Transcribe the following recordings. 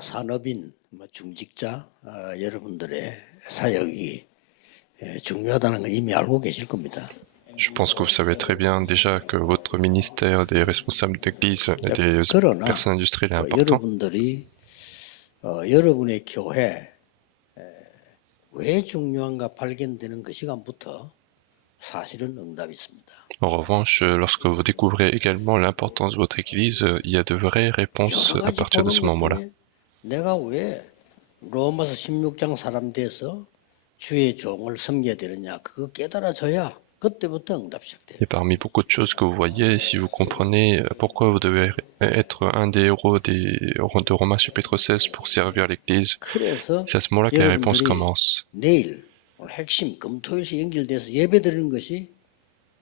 산업인, 중직자 여러분들의 사역이 중요하다는 걸 이미 알고 계실 겁니다. Je pense que vous savez très bien déjà que votre ministère des responsables d'église et des 그러나 personnes industrielles est 또 important. 여러분들이 여러분의 교회 왜 중요한가 발견되는 그 시간부터 사실은 응답이 있습니다. En revanche, lorsque vous découvrez également l'importance de votre église, il y a de vraies réponses 여러 à 가지 partir de 보는 ce 것 moment-là. 중에 내가 왜 로마서 16장 사람 돼서 주의 종을 섬겨야 되느냐 그거 깨달아져야 그때부터 응답 시작돼요. Et parmi beaucoup de choses que vous voyez, si vous comprenez pourquoi vous devez être un des héros de Romains chapitre 16 pour servir l'église, 그래서 c'est à ce moment-là que les réponses 여러분들이 commencent. 내일 오늘 핵심 금토일시 연결돼서 예배 드리는 것이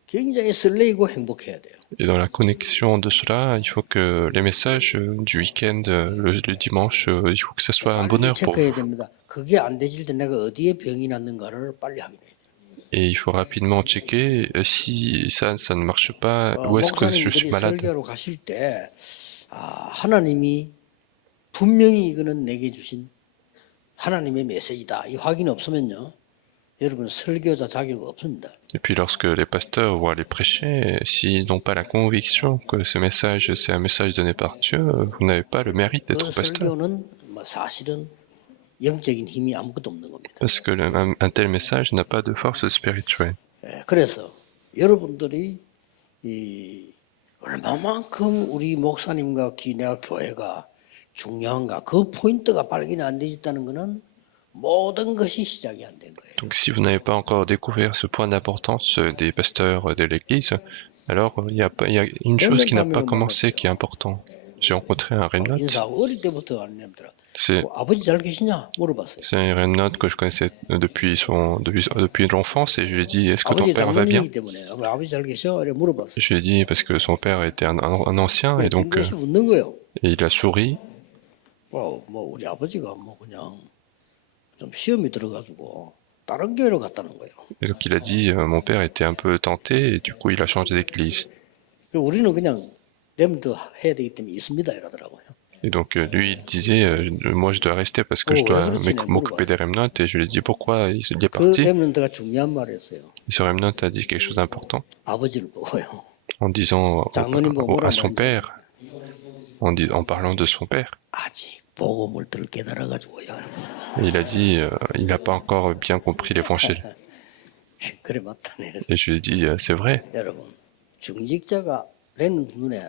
굉장히 설레이고 행복해야 돼요. Et dans la connexion de cela, il faut que les messages du week-end, le dimanche, il faut que ce soit un 빨리 bonheur pour 체크해야 vous. 됩니다. 그게 안 되질 때 내가 어디에 병이 났는가를 빨리 확인해야 돼요. Et il faut rapidement checker si ça ne marche pas, où est-ce que je suis 목사님들이 malade. 설교로 가실 때 하나님이 분명히 이거는 내게 주신 하나님의 메시지다. 이 확인 없으면요. 여러분 설교자 자격 없습니다. Et puis lorsque les pasteurs vont aller prêcher, s'ils n'ont pas la conviction que ce message c'est un message donné par Dieu, vous n'avez pas le mérite 그 d'être pasteur. 설교는 사실은 영적인 힘이 아무것도 없는 겁니다. Parce que un tel message n'a pas de force spirituelle. 그래서 여러분들이 얼마만큼 우리 목사님과 기내와 교회가 중요한가 그 포인트가 발견이 안 되었다는 것은 모든 것이 시작이 안 된 거예요. Donc si vous n'avez pas encore découvert ce point d'importance des pasteurs de l'Église, alors il y a une chose qui n'a pas commencé qui est important. J'ai rencontré un remnant. 인사하고 어릴 때부터 아는 애들아. C'est 아버지 잘 계시냐 물어봤어요. un remnant que je connaissais depuis l'enfance et je lui ai dit est-ce que ton 아버지 père va bien? 장모님이기 때문에 아버지 잘 계셔? 이래 물어봤어요. Je lui ai dit parce que son père était un ancien et donc 빙긋이 웃는 거예요. et il a souri. 뭐 우리 아버지가 그냥 좀 시험이 들어가지고 다른 교회로 갔다는 거예요. Et donc il a dit mon père était un peu tenté et du coup il a changé d'église. 우리는 그냥 렘드 해야 되기 때문에 있습니다 이러더라고요. Et donc lui il disait moi je dois rester parce que je dois m'occuper des remnants et je lui ai dit pourquoi il est 그 parti. 렘넌트가 중요한 말을 했어요. Et ce remnant a dit quelque chose d'important 아버지를 보고요. en disant à son père, en parlant de son père. 아직 복음을 들 깨달아가지고요. Et il a dit il n'a pas encore bien compris l'évangile. 그래 맞다네. Et je lui ai dit c'est vrai. 여러분 중직자가 렘넌트 눈에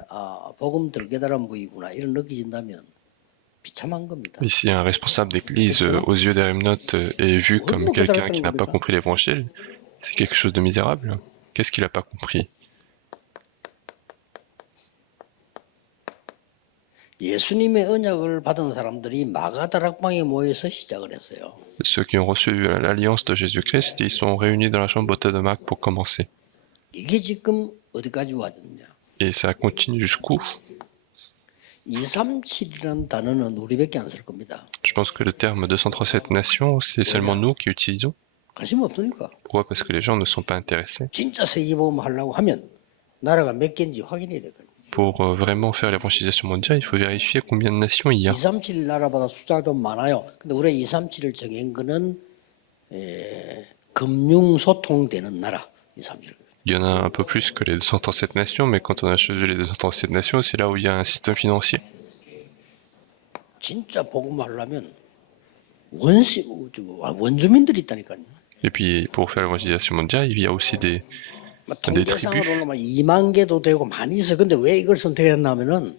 복음 들 깨달은 부이구나 이런 느껴진다면 비참한 겁니다. Et si un responsable d'église aux yeux des remnants est vu comme quelqu'un qui n'a pas compris l'évangile, c'est quelque chose de misérable. Qu'est-ce qu'il n'a pas compris? 예수님의 언약을 받은 사람들이 마가다락방에 모여서 시작을 했어요. Ceux qui ont reçu l'alliance de Jésus-Christ, ils sont réunis dans la chambre d'hôtel de Marc pour commencer. 이게 지금 어디까지 왔느냐? Et ça continue jusqu'où? 237이라는 단어는 우리밖에 안 쓸 겁니다. Je pense que le terme 237 nations, c'est seulement nous qui utilisons. 관심 없으니까. Pourquoi? Parce que les gens ne sont pas intéressés. 진짜 세계보험 하려고 하면 나라가 몇 개인지 확인해야 되거든요. Pour vraiment faire l'évangélisation mondiale, il faut vérifier combien de nations il y a. 237 나라보다 숫자가 좀 많아요. 근데 우리가 237을 정한 거는 금융소통되는 나라 237. Il y en a un peu plus que les 237 nations, mais quand on a choisi les 237 nations, c'est là où il y a un système financier. 진짜 복음 하려면 원주민들이 있다니까요. Et puis, pour faire l'évangélisation mondiale, il y a aussi des 통계상으로는 2만 개도 되고 많이 있어. 근데 왜 이걸 선택했냐면은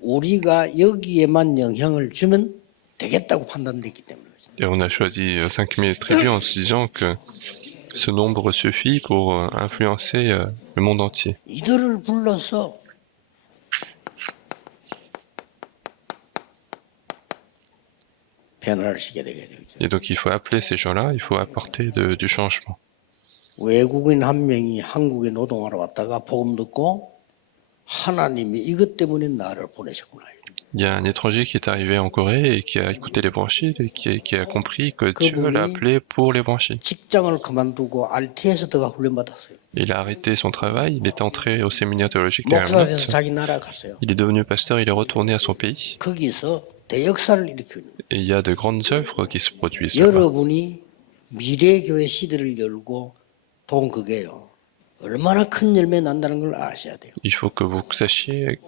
우리가 여기에만 영향을 주면 되겠다고 판단됐기 때문에. Et on a choisi 5000 tribus en se disant que ce nombre suffit pour influencer le monde entier. 이들을 불러서 변화를 시켜야 되겠죠. Et donc il faut appeler ces gens-là, il faut apporter du changement. 외국인 한 명이 한국에 노동하러 왔다가 복음 듣고 하나님이 이것 때문에 나를 보내셨구나. Il y a un étranger qui est arrivé en Corée et qui a écouté l'évangile et qui a compris que Dieu l'a appelé pour l'évangile. 직장을 그만두고 RT에서 들어가 훈련받았어요. Il a arrêté son travail, il est entré au séminaire théologique des 목사 돼서 Remnants. 자기 나라 갔어요. Il est devenu pasteur, il est retourné à son pays. 거기서 대역사를 일으키는 거예요. Et il y a de grandes œuvres qui se produisent là-bas. 여러분이 미래교회 시대를 열고 돈 그게요. 얼마나 큰 열매 난다는 걸 아셔야 돼요. Il faut que vous sachiez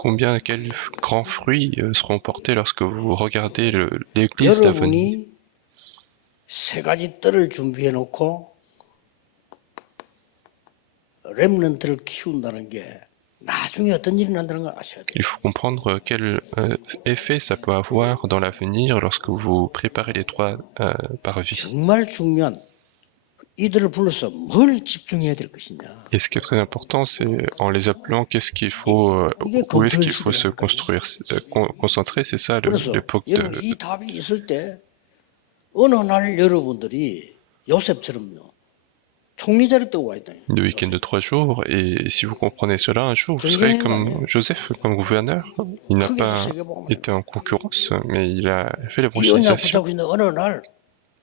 quels grands fruits seront portés lorsque vous regardez l'église d'avenir. 여러분이 세 가지 뜰을 준비해 놓고 렘넌트를 키운다는 게 나중에 어떤 일이 난다는 걸 아셔야 돼요. Il faut comprendre quel effet ça peut avoir dans l'avenir lorsque vous préparez les trois parvis. 정말 중요한 이들을 불러서 뭘 집중해야 될 것이냐. Et ce qui est très important, c'est en les appelant, qu'est-ce qu'il faut, où est-ce qu'il faut se construire, concentrer, c'est ça 그래서 l'époque 여러분 이 답이 있을 때 어느 날 여러분들이 요셉처럼요 총리 자리 떠고 와 있다. de week-end de 3 jours. Et si vous comprenez cela, un jour, vous serez comme Joseph, comme gouverneur. Il n'a pas été en concurrence, mais il a fait 이 언약 l'évangélisation. 붙잡고 있는 어느 날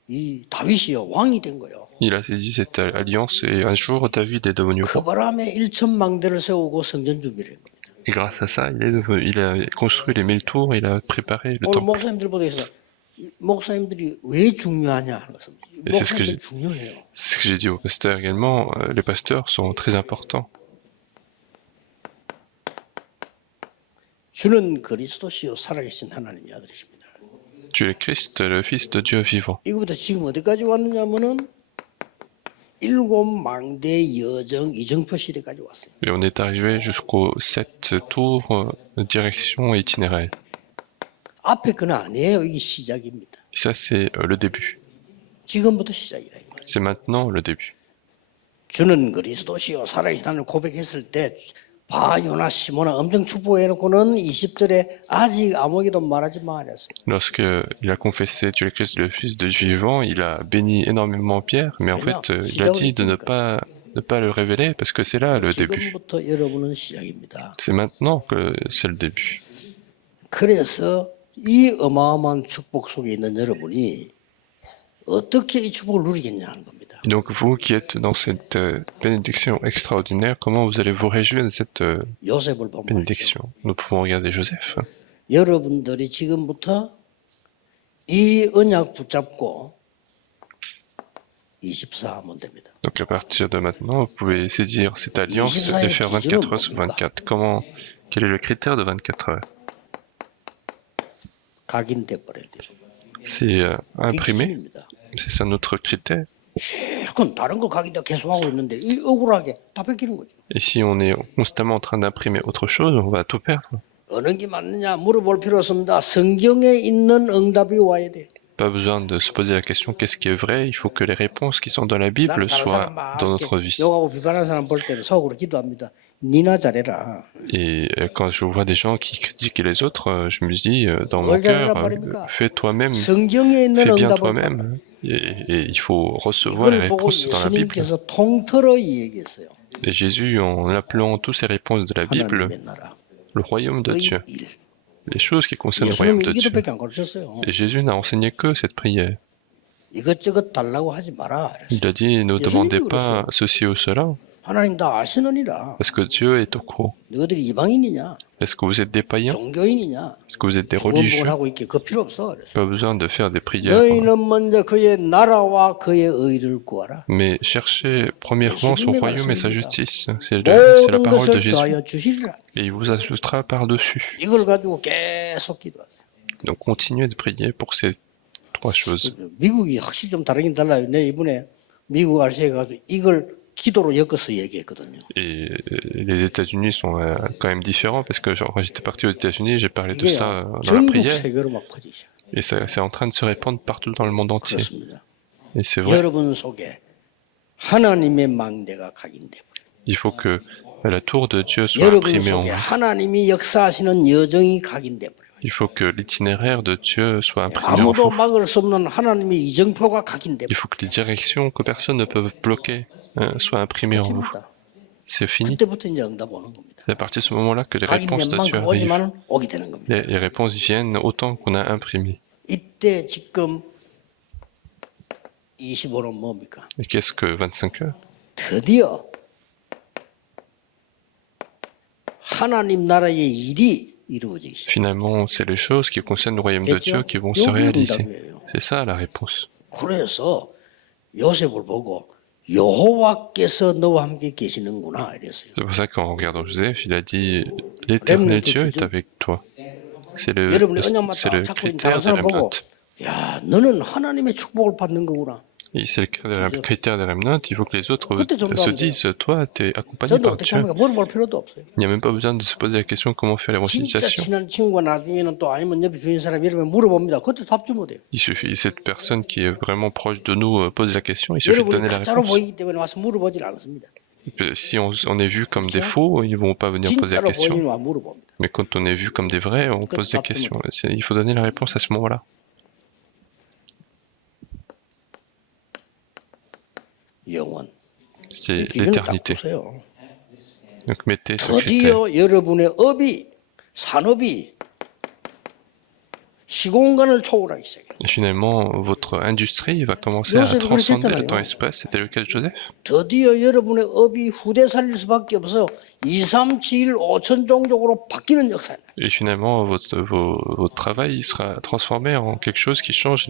이 다윗이요 왕이 된 거예요. Il a saisi cette alliance et un jour, David est devenu 그 roi. 바람에 1,000망대를 세우고 성전 준비를 한 겁니다. Et grâce à ça, il a construit les 1000 tours, il a préparé le 오늘 temple. 목사님들보다 목사님들이 왜 중요하냐 하는 것은 c'est ce que 목사님들 중요해요. C'est ce que j'ai dit aux pasteurs également. Les pasteurs sont très importants. 주는 그리스도시요 살아계신 하나님의 아들이십니다. Tu es Christ, le Fils de Dieu vivant. 이거부터 지금 어디까지 왔느냐면은 일곱 망대 여정 이정표 시대까지 왔어요. Et on est arrivé jusqu'aux 7 tours de direction itinéraire. 앞에 그는 아니에요. 이게 시작입니다. Ça, c'est le début. 지금부터 시작이라 이 말이에요. C'est maintenant le début. 주는 그리스도시요 살아계신 하나님을 고백했을 때 바요나 시모나 엄청 축복해놓고는 20절에 아직 아무에게도 말하지 말았어요. Lorsque il a confessé tu es le Christ, le Fils de Dieu vivant, il a béni énormément Pierre, mais en fait, il a dit de ne pas le révéler parce que c'est là le début. 지금부터 여러분은 시작입니다. C'est maintenant que c'est le début. 그래서 이 어마어마한 축복 속에 있는 여러분이 어떻게 이 축복을 누리겠냐 하는 겁니다. Et donc vous qui êtes dans cette bénédiction extraordinaire, comment vous allez vous réjouir de cette 요셉을 보면 bénédiction? Nous pouvons regarder Joseph. 여러분들이 지금부터 이 언약 붙잡고 24 하면 됩니다. Donc à partir de maintenant, vous pouvez saisir cette alliance et faire 24 heures sur 24. Quel est le critère de 24 heures? 각인돼 버려야 돼요. C'est imprimé, 기준입니다. c'est ça notre critère. 그건 다른 거 각인돼 계속하고 있는데 이 억울하게 다 뺏기는 거죠. Et si on est constamment en train d'imprimer autre chose, on va tout perdre. 어느 게 맞느냐 물어볼 필요 없습니다. 성경에 있는 응답이 와야 돼. Pas besoin de se poser la question qu'est-ce qui est vrai, il faut que les réponses qui sont dans la Bible 다른 soient 사람 dans 막 notre vie. 욕하고 비판하는 사람 볼 때는 속으로 기도합니다. 니나 잘해라. Et quand je vois des gens qui critiquent les autres, je me dis dans mon cœur, fais toi-même, 성경에 있는 fais bien 응답을 toi-même. Et il faut recevoir les 이걸 보고 réponses dans la Bible. 예수님께서 통틀어 얘기했어요. Et Jésus, en appelant toutes ces réponses de la Bible, 하나님의 나라, le royaume de 의 Dieu, 일. les choses qui concernent le royaume 예수님은 de Dieu. 이기도밖에 안 가르쳤어요. Et Jésus n'a enseigné que cette prière. 이것저것 달라고 하지 마라. Il a dit, ne demandez pas ceci ou cela, 하나님 다 아시느니라. parce que Dieu est au courant. 너희들이 이방인이냐, Est-ce que vous êtes des païens? 종교인이냐, Est-ce que vous êtes des 구원복을 religieux? 하고 있게 그 필요 없어. 그래서. Pas besoin de faire des prières. 너희는 먼저 그의 나라와 그의 의를 구하라. Mais cherchez premièrement son royaume et sa justice. C'est la 모든 parole de 것을 Jésus. 더하여 주시리라. Et il vous ajoutera par-dessus. 이걸 가지고 계속 기도하세요. Donc continuez de prier pour ces 3 choses. 미국이 확실히 좀 다르긴 달라요. 내 이번에 미국 RC에 가서 이걸 기도로 엮어서 얘기했거든요. Et les États-Unis sont quand même différents parce que genre, quand j'étais parti aux États-Unis, j'ai parlé de 이게 ça dans la 전국 prière 세계로 막 퍼지죠. et c'est en train de se répandre partout dans le monde entier. 그렇습니다. Et c'est vrai, 여러분 속에 하나님의 망대가 각인돼 버려요. il faut que la tour de Dieu soit 여러분 imprimée en 속에 vous. 하나님이 역사하시는 여정이 각인돼 버려요. Il faut que l'itinéraire de Dieu soit imprimé en 아무도 vous. 막을 수 없는 하나님의 이정표가 각인돼 Il 버려요. faut que les directions que personne ne peut bloquer soient imprimées en vous. 그렇습니다. C'est fini. 그때부터 이제 응답 오는 겁니다. C'est à partir de ce moment-là que les réponses 각인된 de Dieu 만큼 arrivent. 오지만은 오게 되는 겁니다. Les réponses viennent autant qu'on a imprimé. 이때 지금 25는 뭡니까? Et qu'est-ce que 25 heures? 드디어 하나님 나라의 일이 이루어지기 시작. Finalement, c'est les choses qui concernent le royaume de Dieu qui vont se 이게 réaliser. 응답이에요. C'est ça la réponse. 그래서 요셉을 보고 여호와께서 너와 함께 계시는구나 이랬어요. C'est pour ça qu'en regardant Joseph, il a dit l'Éternel Dieu est avec toi. C'est le critère de Remnant. 야, 너는 하나님의 축복을 받는 거구나. Et c'est le critère de Remnant. Il faut que les autres se disent toi, tu es accompagné 저도 par 어떻게 Dieu. 합니까? 물어볼 필요도 없어요. Il n'y a même pas besoin de se poser la question comment faire 진짜 l'évangélisation. 친한 친구가 나중에는 또 아니면 옆에 주인 사람 이러면 물어봅니다. 그것도 답 주면 돼요. Il suffit, cette personne qui est vraiment proche de nous pose la question, il suffit de 여러분이 donner la 가짜로 réponse. 보이기 때문에 와서 물어보질 않습니다. Si on est vu comme des faux, ils vont pas venir poser la 진짜로 question. 보이면 와 물어봅니다. Mais quand on est vu comme des vrais, on pose la question. Il faut donner la réponse à ce moment-là. 영원. C'est 이거는 딱 l'éternité. 보세요. Donc mettez ce critère. 드디어 여러분의 업이 산업이 시공간을 초월하기 시작해요. Et finalement, votre industrie va commencer à transcender le temps-espace. C'était le cas de Joseph. 드디어 여러분의 업이 후대 살릴 수밖에 없어요. 2, 3, 7, 5천 종족으로 바뀌는 역사예요. Et finalement, votre travail sera transformé en quelque chose qui change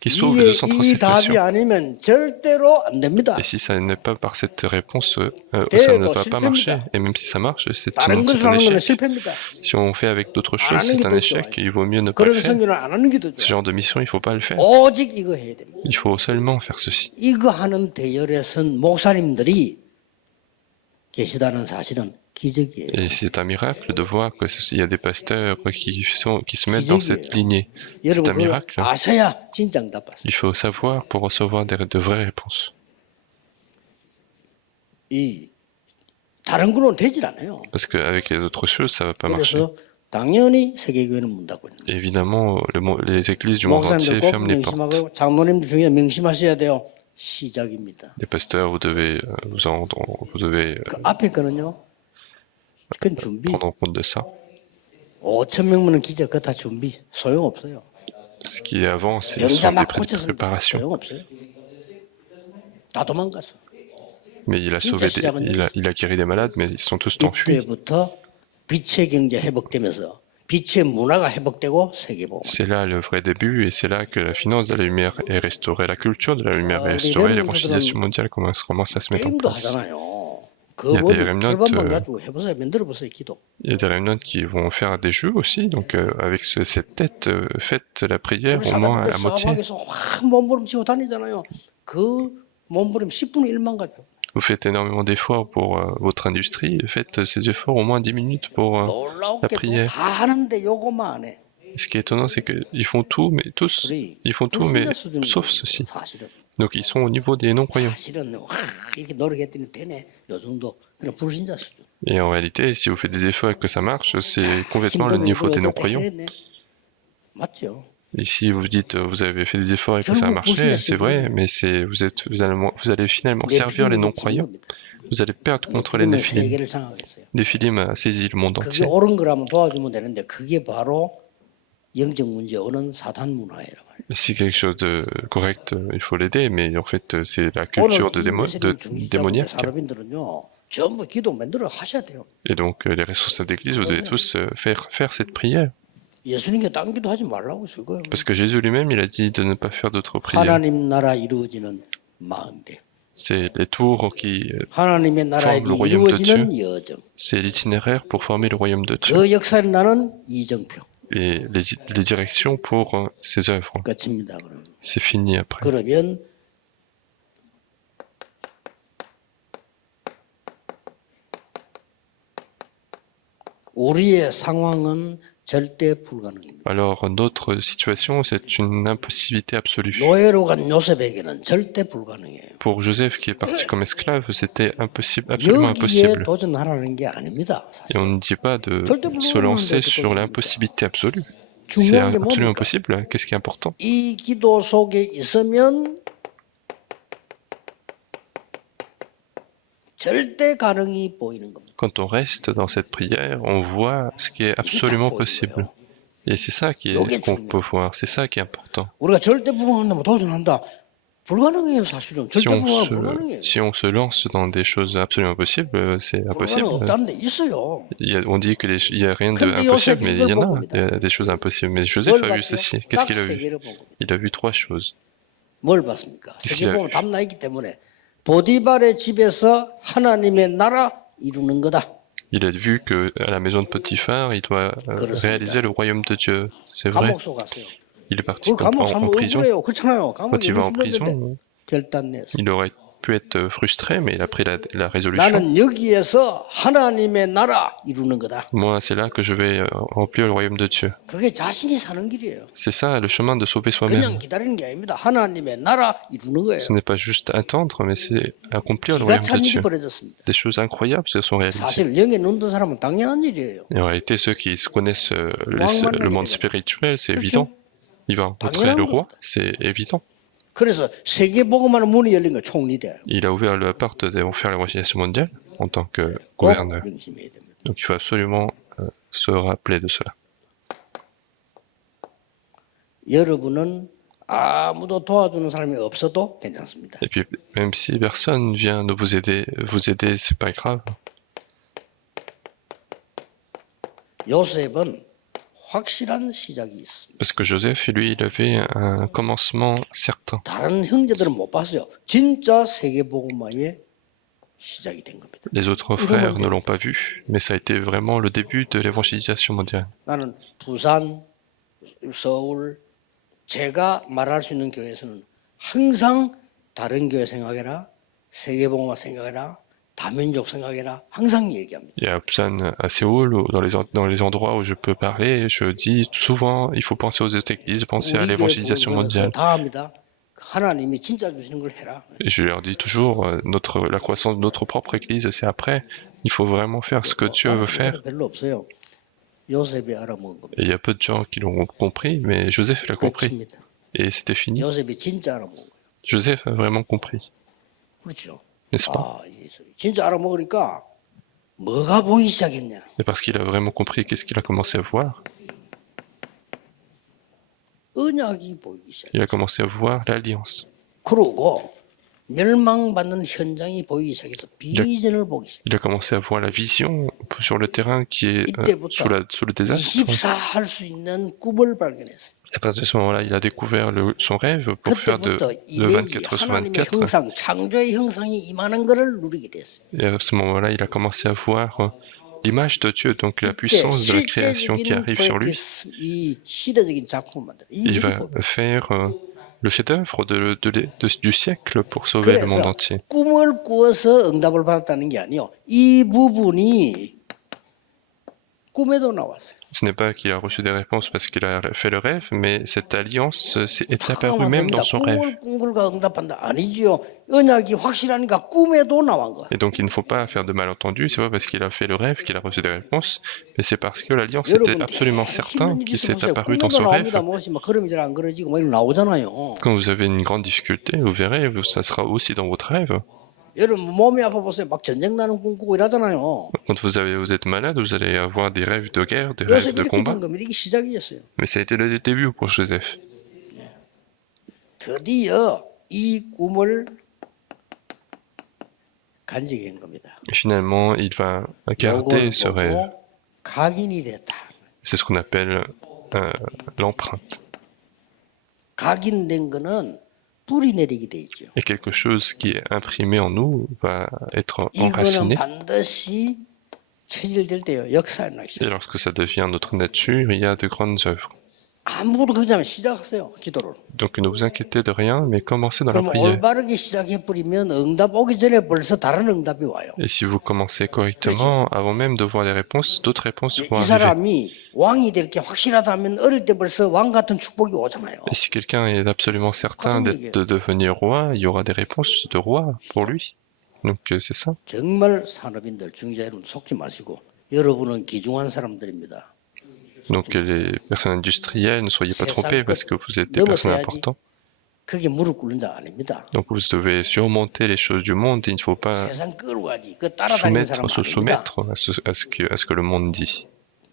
qui sauve les 236 이 답이 nations. 아니면 절대로 안 됩니다. Et si ça n'est pas par cette réponse, ça ne va pas marcher. Et même si ça marche, c'est 다른 un 것을 하는 거는 échec. 실패입니다. Si on fait avec d'autres choses, c'est un échec. Il vaut mieux ne pas 그런 le faire. 선교는 안 하는 게 더 Ce 좋아요. genre de mission, il ne faut pas le faire. 오직 이거 해야 됩니다. Il faut seulement faire ceci. 이거 하는 대열에 선 목사님들이 계시다는 사실은 기적이에요. Et c'est un miracle de voir qu'il y a des pasteurs qui se mettent dans cette lignée. C'est 여러분 un 그걸 miracle. 아셔야 진짜 응답받습니다. Il faut savoir pour recevoir de vraies réponses. 이 다른 거는 되질 않아요. Parce qu'avec les autres choses, ça ne va pas marcher. 그래서 당연히 세계교회는 문 닫고 있는 Et évidemment, les églises du monde entier 목사님들 꼭 ferment les portes. 명심하고 장로님들 중에 명심하셔야 돼요. 시작입니다. Les pasteurs, vous devez 그 앞에 거는요. 그건 준비. prendre en compte de ça. 5천 명만은 기적 그거 다 준비. 소용없어요. Ce qui est avant, ce 병자 sont des 막 고쳤으면 préparations. 소용없어요. 다 도망갔어. Mais il a sauvé il a guéri des malades, mais ils sont tous enfuis. 이때부터 빛의 경제 회복되면서 빛의 문화가 회복되고 세계보험. C'est là le vrai début, et c'est là que la finance de la lumière est restaurée, la culture de la lumière est restaurée, l'évangélisation mondiale commence à se mettre en 게임도 place. 하잖아요. Il y a 그거 des remnants, 절반만 가지고 해보세요. 만들어보세요. 기도. Il y a des remnants qui vont faire des jeux aussi, donc avec cette tête, faites la prière au moins à moitié. 사막에서 확 몸부림치고 다니잖아요. 그 몸부림 10분의 1만 가죠. Vous faites énormément d'efforts pour votre industrie, faites ces efforts au moins 10 minutes pour la 놀라우게도 prière. 다 하는데 요거만 안 해. Ce qui est étonnant, c'est qu'ils font tout, mais tous, ils font tout, mais sauf ceci. 사실은 Donc ils sont au niveau des non-croyants. 사실은 와 이렇게 노력했더니 되네. 요 정도 그냥 불신자 수준. Et en réalité, si vous faites des efforts et que ça marche, c'est complètement le niveau des non-croyants. 맞죠? Et si vous dites vous avez fait des efforts et que ça a marché, c'est vrai, mais vous allez finalement servir les non-croyants. Vous allez perdre contre les Néphilim. 세계를 장악했어요. Néphilim a saisi le monde 그게 entier. 옳은 거라면 도와주면 되는데 그게 바로 영적 문제 오는 사탄 문화예요. Si quelque chose de correct, il faut l'aider, mais en fait, c'est la culture de démoniaque. 사람들은요 전부 기도 만들어 하셔야 돼요. Et donc, les responsables d'église, vous devez tous faire cette prière. 예수님께 딴 기도 하지 말라고 했어요. Parce que Jésus lui-même, il a dit de ne pas faire d'autres prières. 하나님 나라 이루어지는 마음대. C'est les tours qui 하나님의 나라에 forment le royaume de 이루어지는 Dieu. 여정. C'est l'itinéraire pour former le royaume de Dieu. 그 역사를 나는 이정표. Et les directions pour ses œuvres. 끝입니다. 그러면. C'est fini après. 그러면 우리의 상황은 절대 불가능입니다. Alors, notre situation, c'est une impossibilité absolue. 노예로 간 요셉에게는 절대 불가능해요. Pour Joseph, qui est parti comme esclave, c'était impossible, absolument 여기에 impossible. 도전하라는 게 아닙니다. Et on ne dit pas de se lancer sur l'impossibilité absolue. C'est 중요한 게 absolument 뭡니까? impossible. Qu'est-ce qui est important? 이 기도 속에 있으면 절대 가능이 보이는 겁니다. Quand on reste dans cette prière, on voit ce qui est absolument possible. Et c'est ça qu'on peut voir, c'est ça qui est important. 우리가 절대 불가능하면 도전한다. 불가능해요, 사실은. Si 절대 on 불가능해요. si on se lance dans des choses absolument impossibles, c'est 불가능 impossible. 없다는 데 있어요. On dit qu'il n'y a rien 근데 d'impossible, 요셉이 mais il 이걸 y en 본 a 겁니다. des choses impossibles. Mais Joseph 뭘 a vu 봤죠? ceci. Qu'est-ce 딱 qu'il a 세 vu? 개를 본 겁니다. Il a vu trois choses. 뭘 봤습니까? Qu'est-ce qu'il a 세계복음 vu? 답나 있기 때문에 보디발의 집에서 하나님의 나라 이루는 거다. Il a vu que à la maison de Potiphar, il doit réaliser le royaume de Dieu. C'est vrai. 감옥 속 갔어요. Il est parti 그 감옥 en 사면 prison. 억울해요. 그렇잖아요. Quand 감옥에 il va en 힘든데 prison, 결단 내서. il aurait pu être frustré, mais il a pris la résolution. 나는 여기에서 하나님의 나라 이루는 거다. Moi, c'est là que je vais remplir le royaume de Dieu. 그게 자신이 사는 길이에요. C'est ça, le chemin de sauver soi-même. 그냥 기다리는 게 아닙니다. 하나님의 나라 이루는 거예요. Ce n'est pas juste attendre, mais c'est accomplir le 기가 royaume 찬 de 일이 Dieu. 벌어졌습니다. Des choses incroyables se sont réalisées. 사실 영에 눈 뜬 사람은 당연한 일이에요. Et en réalité, ceux qui connaissent le monde spirituel, c'est 그렇죠? évident. Il va rencontrer le roi, c'est évident. 그래서 세계복음하는 문이 열린 거 총리돼요. Il a ouvert la porte de faire l'évangélisation mondiale en tant que 꼭 gouverneur. 명심해야 됩니다. Donc il faut absolument se rappeler de cela. 여러분은 아무도 도와주는 사람이 없어도 괜찮습니다. Et puis, même si personne vient de vous aider, c'est pas grave. 요셉은 확실한 시작이 있습니다. Parce que Joseph, lui, il avait un commencement certain. 다른 형제들은 못 봤어요. 진짜 세계복음화의 시작이 된 겁니다. Les autres frères ne l'ont pas vu, mais ça a été vraiment le début de l'évangélisation mondiale. 나는 부산, 서울, 제가 말할 수 있는 교회에서는 항상 다른 교회 생각해라, 세계복음화 생각해라, 다민족 생각해라 항상 얘기합니다. Et à Busan, à Séoul, ou dans les endroits où je peux parler, je dis souvent, il faut penser aux autres églises, penser à l'évangélisation mondiale. 다 합니다. 하나님이 진짜 주시는 걸 해라. Et je leur dis toujours, la croissance de notre propre église, c'est après. Il faut vraiment faire ce que Dieu veut faire. 별로 없어요. 요셉이 알아먹은 겁니다. Et il y a peu de gens qui l'ont compris, mais Joseph l'a compris. 끝입니다. Et c'était fini. 요셉이 진짜 알아먹은 거예요. Joseph a vraiment compris, 그렇죠. n'est-ce pas? 진짜 알아먹으니까 뭐가 보이기 시작했냐? Et parce qu'il a vraiment compris, qu'est-ce qu'il a commencé à voir? 언약이 보이기 시작. Il a commencé à voir l'alliance. 그러고 멸망받는 현장이 보이기 시작해서 비전을 보기 시작. Il a commencé à voir la vision sur le terrain qui est sous le désastre. 24 할 수 있는 꿈을 발견했어요. Et à partir de ce moment-là, il a découvert son rêve pour faire de 그때부터 24 sur 하나님의 24. 형상, 창조의 형상이 임하는 것을 누리게 됐어요. Et à ce moment-là, il a commencé à voir l'image de Dieu, donc la puissance de la création qui arrive sur lui. 이 시대적인 작품을 만들어. Il va faire le chef-d'œuvre du siècle pour sauver le monde entier. 꿈을 꾸어서 응답을 받았다는 게 아니요. 이 부분이 꿈에도 나왔어요. Ce n'est pas qu'il a reçu des réponses parce qu'il a fait le rêve, mais cette alliance est apparue même dans son rêve. 꿈을 꾼 응답한다 아니지요. 언약이 확실하니까 꿈에도 나온 거야. Et donc il ne faut pas faire de malentendus, c'est pas parce qu'il a fait le rêve qu'il a reçu des réponses, mais c'est parce que l'alliance était absolument certain qu'il s'est apparu dans son rêve. Quand vous avez une grande difficulté, vous verrez, ça sera aussi dans votre rêve. 여러분 몸이 아파 보세요. 막 전쟁 나는 꿈 꾸고 이러잖아요. Quand vous êtes malade, vous allez avoir des rêves de guerre, des rêves de combat. 이게 시작이었어요. Mais ça a été le début pour Joseph. 드디어 이 꿈을 간직한 겁니다. Et finalement, il va garder ce rêve. 각인이 됐다. C'est ce qu'on appelle l'empreinte. 각인된 거는 뿌리 내리게 돼 있죠. Et quelque chose qui est imprimé en nous va être 이거는 enraciné. 반드시 체질될 때요. 역사에 나기 Et lorsque ça devient notre nature, il y a de grandes œuvres. 아무것도 그러지 않으면 시작하세요. 기도를. Donc ne vous inquiétez de rien, mais commencez dans la 그럼 prière. 올바르게 시작해버리면 응답 오기 전에 벌써 다른 응답이 와요. Et si vous commencez correctement, avant même de voir les réponses, d'autres réponses vont 이 arriver. 사람이 왕이 될 게 확실하다면 어릴 때 벌써 왕 같은 축복이 오잖아요. Et si quelqu'un est absolument certain de devenir roi, il y aura des réponses de roi pour lui. Donc c'est ça. 정말 산업인들, 중자 여러분 속지 마시고 여러분은 귀중한 사람들입니다. Donc les personnes industrielles, ne soyez pas trompés parce que vous êtes des personnes importantes. 그게 무릎 꿇는 자 아닙니다. Donc vous devez surmonter les choses du monde. Il ne faut pas 세상 끌어가지. 그 따라다니는 사람 se 아닙니다. soumettre à ce que le monde dit.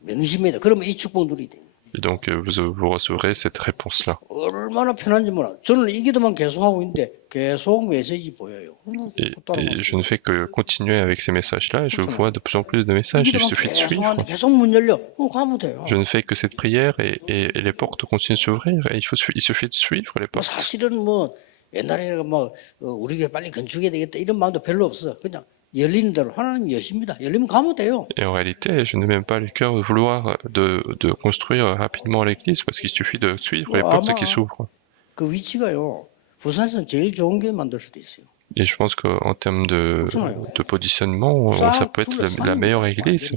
명심해야 돼. 그러면 이 축복 누리게 돼. Et donc vous recevrez cette réponse-là. 얼마나 편한지 몰라. 저는 이 기도만 계속하고 있는데 계속 메시지 보여요. Et je ne fais que continuer avec ces messages-là et je vois de plus en plus de 이 messages. Il 기도만 suffit de 계속 suivre. 하는데 계속 문 열려. 가면 돼요. Je ne fais que cette prière et les portes continuent de s'ouvrir et il suffit de suivre les portes. 사실은 뭐 옛날에 뭐 우리 교회 빨리 건축해야 되겠다 이런 마음도 별로 없어. 그냥 열리는 대로 하나님 여십니다. 열리면 가면 돼요. Et en réalité, je n'ai même pas le cœur de vouloir de construire rapidement l'église parce qu'il suffit de suivre les portes qui s'ouvrent. 그 위치가요. 부산에서는 제일 좋은 교회 만들 수도 있어요. Et je pense qu'en termes de positionnement, ça peut être la meilleure église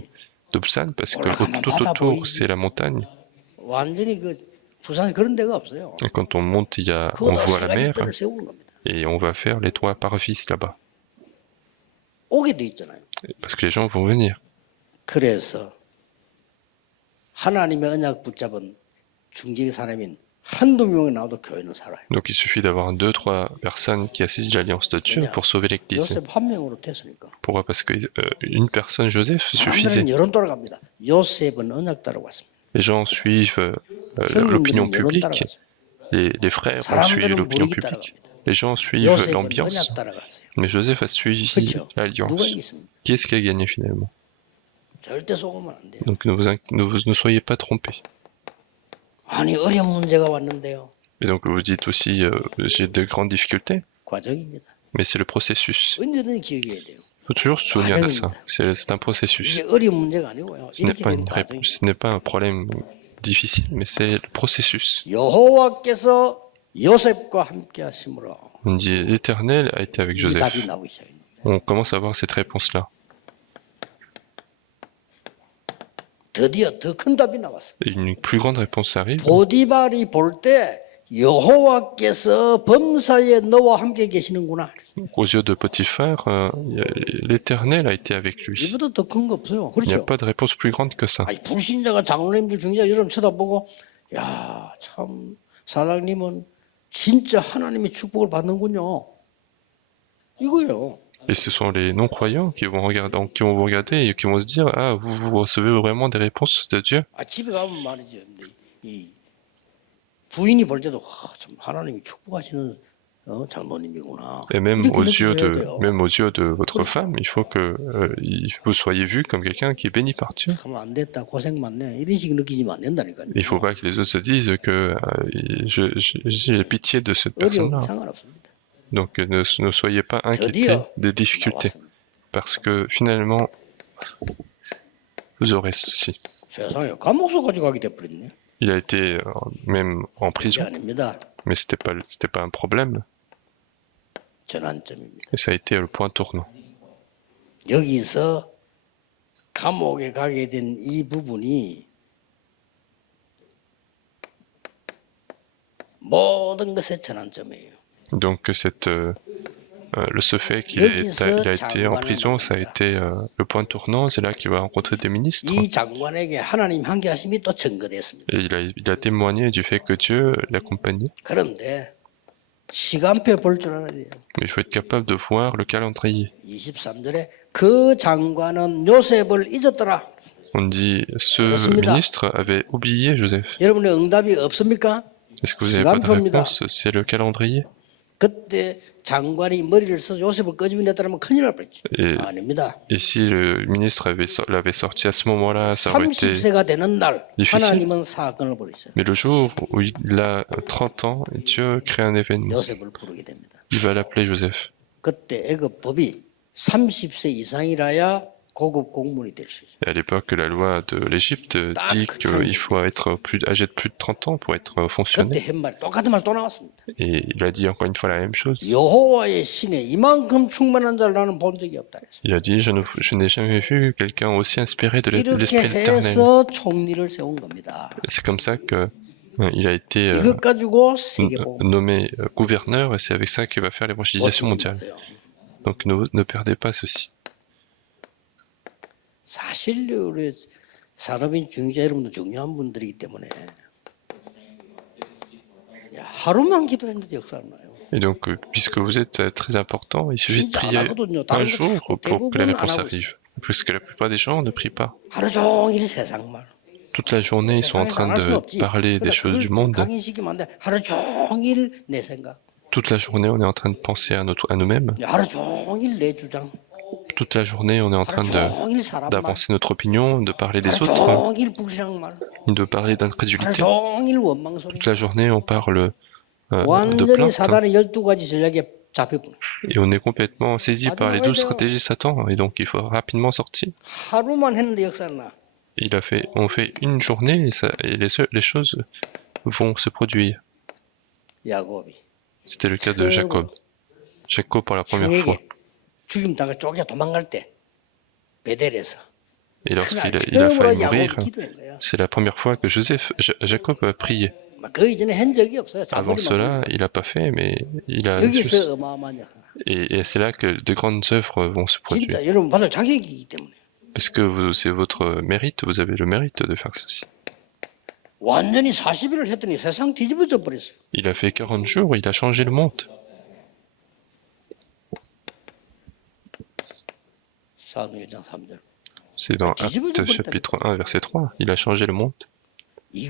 de Busan parce que tout autour, c'est la montagne. 완전히 그 부산에 그런 데가 없어요. Et quand on monte, on voit la mer 뜰을 세우는 겁니다. et on va faire les toits parvis là-bas. 오게 돼 있잖아요. Parce que les gens vont venir. 그래서 하나님의 언약 붙잡은 중직의 사람인 한두 명이 나와도 교회는 살아요. Donc il suffit d'avoir 2-3 personnes qui assistent l'alliance de Dieu pour sauver l'église. 요셉 한 명으로 됐으니까. Pourquoi? Parce que une personne, Joseph, suffisait. 사람들은 여론 따라갑니다. 요셉은 언약 따라갔습니다. Les gens suivent l'opinion publique. Les frères ont suivi l'opinion publique. Les gens suivent l'ambiance. Mais Joseph a suivi l'alliance. Qui est-ce qui a gagné finalement? 절대 속으면 안 돼요. Donc ne soyez pas trompés. 아니 어려운 문제가 왔는데요. Et donc vous dites aussi, j'ai de grandes difficultés. 과정입니다. Mais c'est le processus. 언제든 기억해야 돼요. Il faut toujours se souvenir de ça. C'est un processus. 이게 어려운 문제가 아니고요. Ce n'est 이렇게 pas 된 une 과정이. réponse, ce n'est pas un problème difficile, mais c'est le processus. 여호와께서 요셉과 함께 하심으로 On dit l'Éternel a été avec 이 Joseph. 답이 나오기 시작합니다. On commence à avoir cette réponse-là. 드디어 더 큰 답이 나왔어요. Et une plus grande réponse arrive. 보디발이 볼 때 여호와께서 범사에 너와 함께 계시는구나. Aux yeux de Potiphar, l'Éternel a été avec lui. 이보다 더 큰 거 없어요. Il n'y a 그렇죠? pas de réponse plus grande que ça. 아니, 불신자가 장로님들 중재 여러분 쳐다보고 야, 참 사장님은 진짜 하나님의 축복을 받는군요. 이거예요. Et ce sont les non-croyants qui vont vous regarder et qui vont se dire, ah, vous recevez vraiment des réponses de Dieu. 아, 집에 가면 말이죠. 이 부인이 볼 때도 와, 참 하나님이 축복하시는 장로님이구나. Et même 이렇게 aux yeux 느끼셔야 돼요. de votre femme, il faut que vous soyez vu comme quelqu'un qui est béni par Dieu. 참 안 됐다 고생 많네 이런 식으로 느끼지면 안 된다니까요. Il ne faut pas que les autres se disent que j'ai pitié de cette personne-là. 어려움 상관없습니다. Donc ne soyez pas inquiétés des difficultés, parce que finalement, vous aurez ceci. 세상에 감옥소까지 가게 돼버렸네. Il a été même en prison, 아닙니다. mais c'était pas un problème, 전환점입니다. et ça a été le point tournant. 여기서 감옥에 가게 된 이 부분이 모든 것의 전환점이에요. Donc ce fait qu'il a été en prison, ça a été le point tournant. C'est là qu'il va rencontrer des ministres. 이 장관에게 하나님 함께하심이 또 증거됐습니다. Et il a témoigné du fait que Dieu l'accompagnait. 그런데 시간표 볼 줄 알아야 돼요. Mais il faut être capable de voir le calendrier. 23절에 그 장관은 요셉을 잊었더라. On dit, ce ministre avait oublié Joseph. 여러분의 응답이 없습니까? Est-ce que vous n'avez pas de réponse? C'est le calendrier. 그때 장관이 머리를 써서 요셉을 꺼집어냈다면 큰일 날 뻔했죠. 아닙니다. Et si le ministre l'avait sorti à ce moment-là, ça aurait été 30세가 되는 날 difficile. 하나님은 사건을 벌였어요. Mais le jour où il a 30 ans, Dieu crée un événement. 요셉을 부르게 됩니다. Il va l'appeler Joseph. 그때 애굽법이 30세 이상이라야 고급 공무원이 될 수 있어요. Et à l'époque, la loi de l'Égypte dit qu'il faut être âgé de plus de 30 ans pour être 그때 fonctionnaire. 한 말 똑같은 말 또 나왔습니다. Et il a dit encore une fois la même chose. 여호와의 신에 이만큼 충만한 자를 나는 본 적이 없다 그랬어요. Il a dit, je n'ai jamais vu quelqu'un aussi inspiré de 이렇게 l'Esprit éternel. 해서 총리를 세운 겁니다. C'est comme ça que il a été 이것 가지고 세계복 nommé gouverneur et c'est avec ça qu'il va faire l'évangélisation mondiale. Donc ne perdez pas ceci. 사실 우리 산업인 중재 여러분도 중요한 분들이기 때문에 하루만 기도했는데 역사를 나요. Et donc, puisque vous êtes très important, il suffit de prier un jour pour que les réponses arrivent. Puisque la plupart des gens ne prient pas. 하루 종일 세상 말. Toute la journée, ils sont en train de parler des choses du monde. Toute la journée, on est en train de penser à nous-mêmes. Toute la journée, on est en train d'avancer notre opinion, de parler des autres, de parler d'incrédulité. Toute la journée, on parle de plainte. Et on est complètement saisi par les 12 stratégies de Satan, et donc il faut rapidement sortir. On fait une journée, et les choses vont se produire. C'était le cas de Jacob. Jacob pour la première fois. Et lorsqu'il a failli mourir, c'est la première fois que Jacob a prié. Avant cela, il n'a pas fait, mais il a... Et c'est là que de grandes œuvres vont se produire. Parce que c'est votre mérite, vous avez le mérite de faire ceci. Il a fait 40 jours, il a changé le monde. C'est dans Actes chapitre 1, verset 3. Il a changé le monde. Et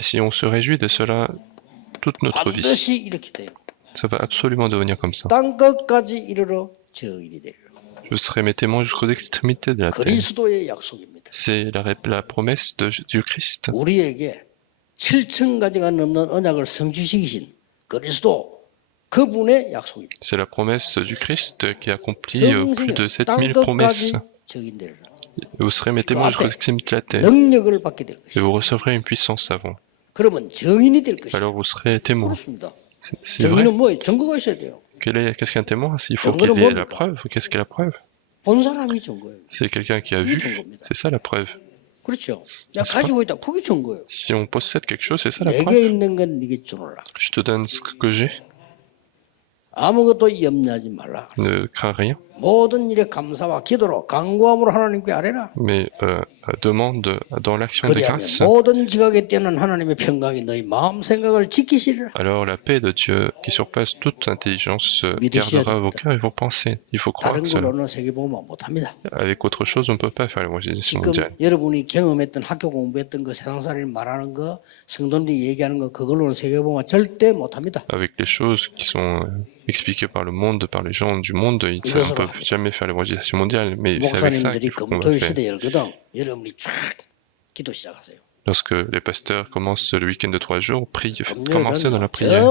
si on se réjouit de cela toute notre vie, ça va absolument devenir comme ça. Je serai mes témoins jusqu'aux extrémités de la terre. C'est la promesse du Christ. C'est la promesse du Christ qui accomplit plus de 7000 promesses. Vous serez mes témoins jusqu'aux extrémités de la terre. Et vous recevrez une puissance avant. Alors vous serez témoins. C'est vrai. Qu'est-ce qu'un témoin? Il faut qu'il y ait la preuve. Qu'est-ce qu'est la preuve? C'est quelqu'un qui a vu. C'est ça la preuve. Si on possède quelque chose, c'est ça la preuve. Je te donne ce que j'ai. Ne crains rien. Mais demande dans l'action de grâce. Alors la paix de Dieu qui surpasse toute intelligence gardera vos cœurs et vos pensées. Il faut croire cela. Avec autre chose, on ne peut pas faire l'évangélisation mondiale. Avec les choses qui sont expliquées par le monde, par les gens du monde, on ne peut jamais faire l'évangélisation mondiale, mais c'est avec ça qu'on va faire. Lorsque les pasteurs commencent le week-end de 3 jours, commencez dans la prière.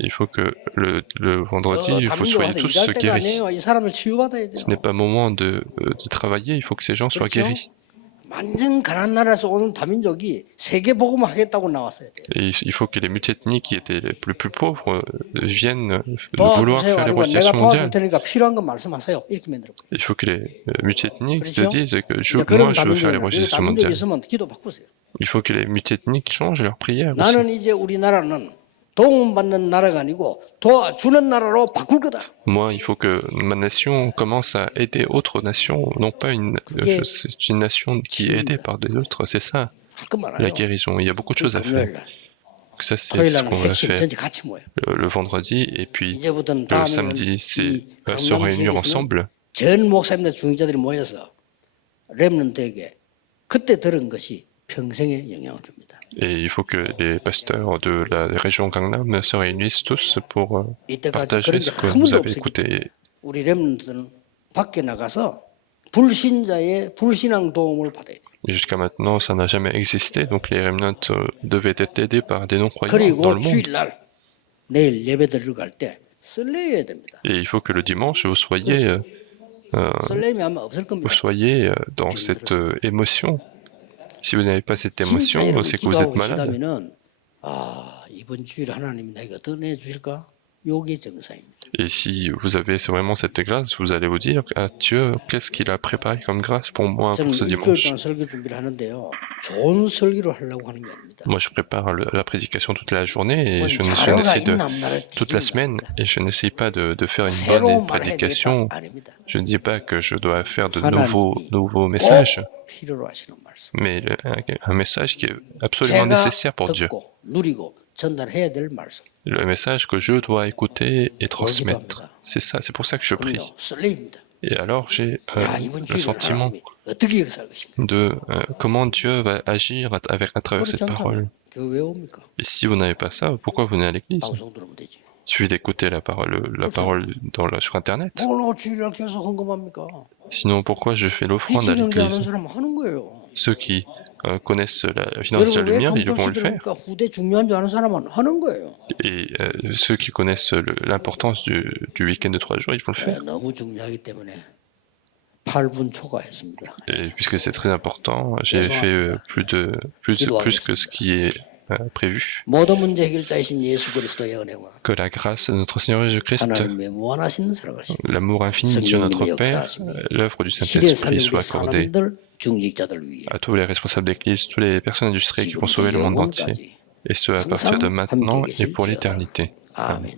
Il faut que le vendredi, vous soyez tous guéris. Ce n'est pas le moment de travailler, il faut que ces gens soient guéris. Et il faut que les multiethniques qui étaient les plus pauvres viennent vouloir faire l'évangélisation mondiale. Il faut que les multiethniques se disent que moi je veux faire l'évangélisation mondiale. Il faut que les multiethniques changent leur prière aussi. Moi, il faut que ma nation commence à aider d'autres nations, non pas c'est une nation qui est aidée par des autres, c'est ça, la guérison. Il y a beaucoup de choses à faire. Ça, c'est ce qu'on va faire le vendredi, et puis le samedi, c'est se réunir ensemble. Et il faut que les pasteurs de la région Gangnam se réunissent tous pour partager ce que vous avez écouté. Et jusqu'à maintenant, ça n'a jamais existé, donc les remnants devaient être aidés par des non-croyants dans le monde. Et il faut que le dimanche, vous soyez dans cette émotion. Si vous n'avez pas cette émotion, c'est que vous êtes malade. Et si vous avez vraiment cette grâce, vous allez vous dire à Dieu, qu'est-ce qu'il a préparé comme grâce pour moi pour ce dimanche. Moi, je prépare la prédication toute la journée et je n'essaie toute la semaine, et je n'essaie pas de faire une bonne prédication. Je ne dis pas que je dois faire de nouveaux messages, mais un message qui est absolument nécessaire pour Dieu. 전달해야 될 말씀. Le message que je dois écouter et transmettre. C'est ça, c'est pour ça que je prie. 그럼요, 설레입니다. Et alors j'ai 야, 이번 le 주일을 sentiment 하나님이 어떻게 역사할 것인가. de comment Dieu va agir à travers cette 그렇지 parole. 않다면 교회 왜 옵니까? Et si vous n'avez pas ça, pourquoi vous venez à l'église? 방송 들으면 되지. Il suffit d'écouter la parole sur Internet. 뭘 주일날 계속 헌금합니까? Sinon, pourquoi je fais l'offrande à 빛의 경제 아는 l'église? 사람은 하는 거예요. Ceux qui connaissent la finance de la 여러분 왜 lumière, ils vont 금토시 le faire. 들으니까 후대 중요한 줄 아는 사람은 하는 거예요. Et ceux qui connaissent l'importance du week-end de 3 jours, ils vont le faire. 너무 중요하기 때문에 8분 초과했습니다. Et puisque c'est très important, j'ai fait plus que ce qui est prévu. 모든 문제 해결자이신 예수 그리스도의 은혜와 Que la grâce de notre Seigneur Jésus-Christ, 하나님의 무한하신 사랑하심, l'amour infini de Dieu notre Père, l'œuvre du 시대 Saint-Esprit soit 살리기 accordée 사람들 중직자들 위해 à tous les responsables d'église, toutes les personnes industrielles qui vont sauver le monde entier, et ce à partir de maintenant et pour l'éternité. 아멘.